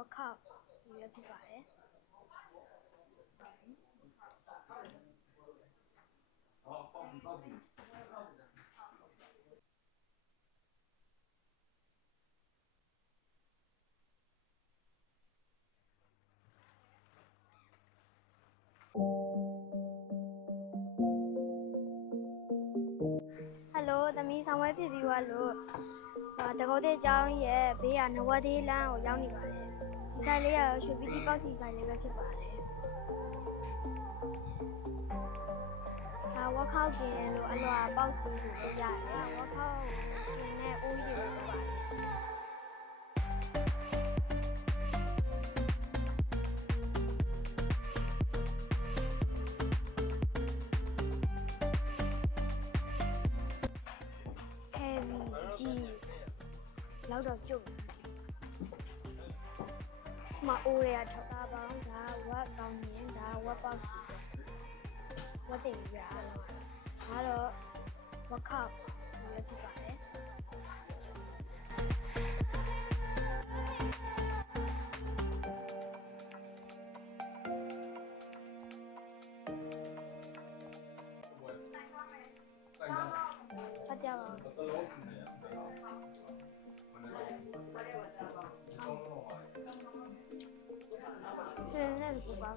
workout ရဖြစ်ပါတယ် Hello သမီးဆောင်ဝဲဖြစ်ပြီးသွားလို့တကောတဲ့ကျောင်းရဲ့ဘေးကနဝဒေးလမ်းကိုရောက်နေပါတယ်ဒီဆိုင်လေးကတော့ရွှေပြည်ကြီးပေါ့စီဆိုင်လေးပဲဖြစ်ပါတယ်workout ကျင်းလို့အလွာပေါက်စီလို့ရတယ် workout ကျင်းနဲ့အိုးကြီးတွေဖြစ်ပါတယ်လောက်တော့ကျုပ်မအိုးရထောက်တာပေါင်းဒါဝက်ကောင်းရင်ဒါဝက်ပေါက်စီဝက်တင်ရအောင်ဒါတော့ဝက်ခောက်ရဖြစ်ပါတယ်ဆက်ကြပါရှင်နဲ့ဒီပါ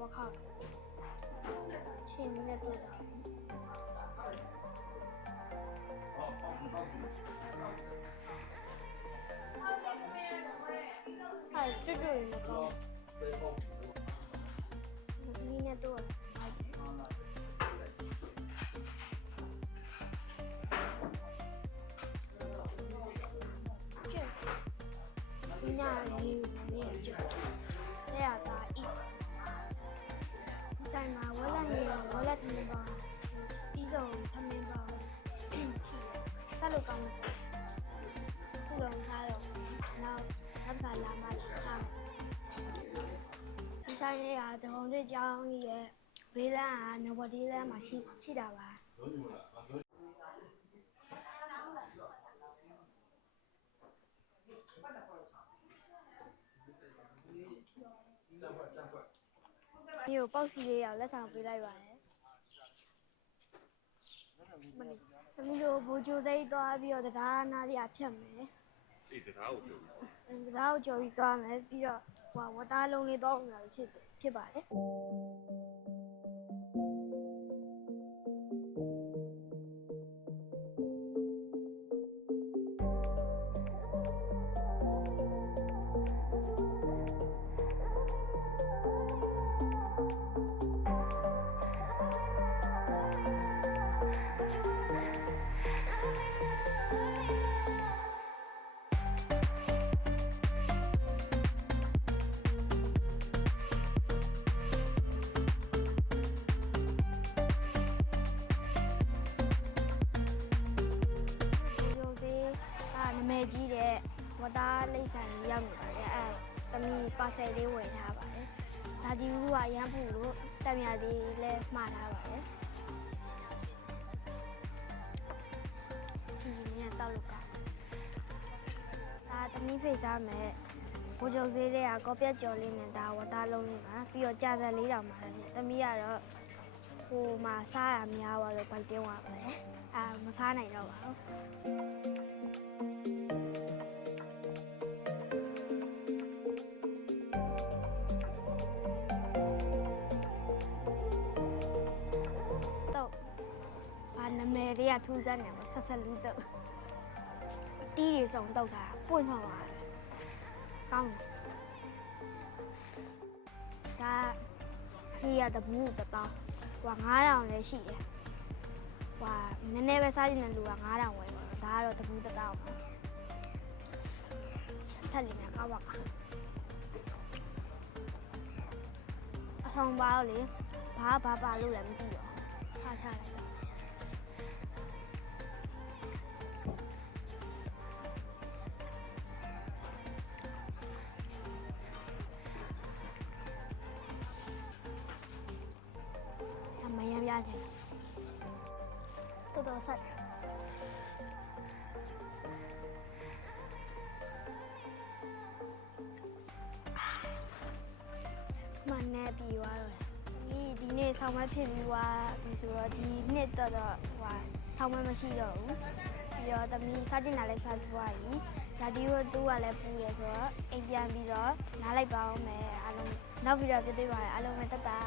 ဝါခါရှင်နဲ့ပြတာဟာကျွတ်ကျွတ်နေတော့ဒီနေ့တော့ညာလေးနေကြတယ်ရတာဤဆိုင်မှာဝလက်နေဝလက်ထမင်းပါပြီးဆုံးထမင်းပါရှိတယ်ဆက်လို့ကောင်းတယ်ခုလုံးစားတော့နောက်ခါလာမှစားဒီဆိုင်ရတဟုံးတဲ့ကျောင်းကြီးရဲ့ဘေးလမ်းကနဝဒေးလမ်းမှာရှိတာပါဒီကိုပေါက်စီလေးရောက်လက်ဆောင်ပေးလိုက်ပါတယ်သမီးတို့ဘိုးကျိုးစိတ်သွားပြီးတော့တရားနာရဖြတ်မယ်အေးတရားကိုကြော်ပြီးသွားမယ်ပြီးတော့ဝတ်သားလုံးလေးတော့လာဖြစ်ပါတယ်ကြီးတဲ့ဝတ်သားလိမ့်ဆိုင်ရောက်နေပါတယ်အဲသမီးပါဆယ်လေးဝယ်ထားပါတယ်ဒါဒီဦးကရမ်းဖို့လို့တက်မြသေးလဲမှားထားပါတယ်ဒီနေ့တောက်လို့ကောင်းဒါသမီးဖိတ်စားမယ်ဘိုးချုပ်သေးတဲ့ကောပြက်ကြော်လေးနဲ့ဒါဝတ်သားလုံးလေးပါပြီးတော့ကြာစံလေးတောင်ပါတယ်သမီးကတော့ဟိုမှာစားရများပါလို့ဗိုက်တင်းသွားပါတယ်မစားနိုင်တော့ပါဘူးနာမည်လေးကထူးဆန်းနေမှာဆက်ဆက်လူးတော့တီးတွေစုံတော့တာပွင့်သွားပါတယ်ကောင်းဒါဒီရတဘူးတပေါင်းဟို9000လည်းရှိတယ်ဟိုနည်းနည်းပဲစားကြည့်နေလူက9000ဝယ်တော့ဒါကတော့တဘူးတပေါင်းဆက်လေးနဲ့ကောက်ပါအဆောင်ပါလို့လေဘာပါလို့လည်းမသိတော့ထားချလိုက်မရမ်းရတယ်တော်တော်ဆက် နေ့ဆောင်းမဖြစ်ပြီးသွားပြီဆိုတော့ဒီနှစ်တော့ဆောင်းမမရှိတော့ဘူးပြီးတော့သမီးစားကျင်တာလည်းစားပြီးသွားပြီဒါဒီတို့တူကလည်းပူရဆိုတော့အိမ်ပြန်ပြီးတော့နားလိုက်ပါအောင်မယ်အားလုံးနောက်ပြီးတော့ပြည့်သေးပါတယ်အားလုံးပဲတက်တာ